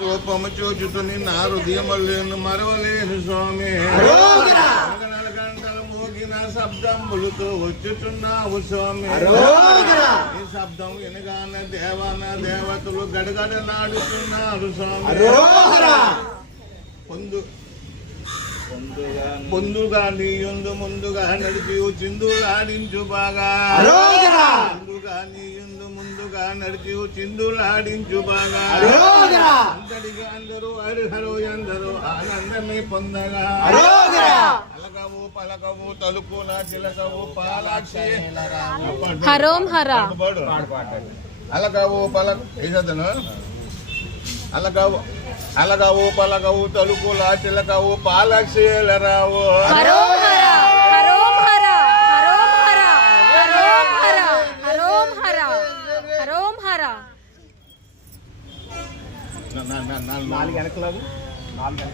రూపము చూచుతుని నా హృదయములను మరవలేను స్వామి. గంటలు మోగిన శబ్దములతో వచ్చుచున్నావు స్వామి. ఈ శబ్దం వినగాన దేవాన దేవతలు గడగడ నాడుతున్నారు స్వామి. ముందుగా నీయుందు ముందుగా నడిచి చిందులాడించు బాగా. ముందుగా నీయుందు ముందుగా నడిచి చిందులాడించు బాగా. అందరిగా అందరూ హరిహరు ఎందరూ ఆనందమే పొందగా. అలకవు పలకవు తలుపున చిలకవు పాలాక్షి హరోం హర. అలకవు పలక అలగవు పలగవు తలుపుల చిలకవు పాలక్షేలరావు. హరోం హర హరోం హర హరోం హర హరోం హర హరోం హర హరోం హర. 4 వెనకలాగు 4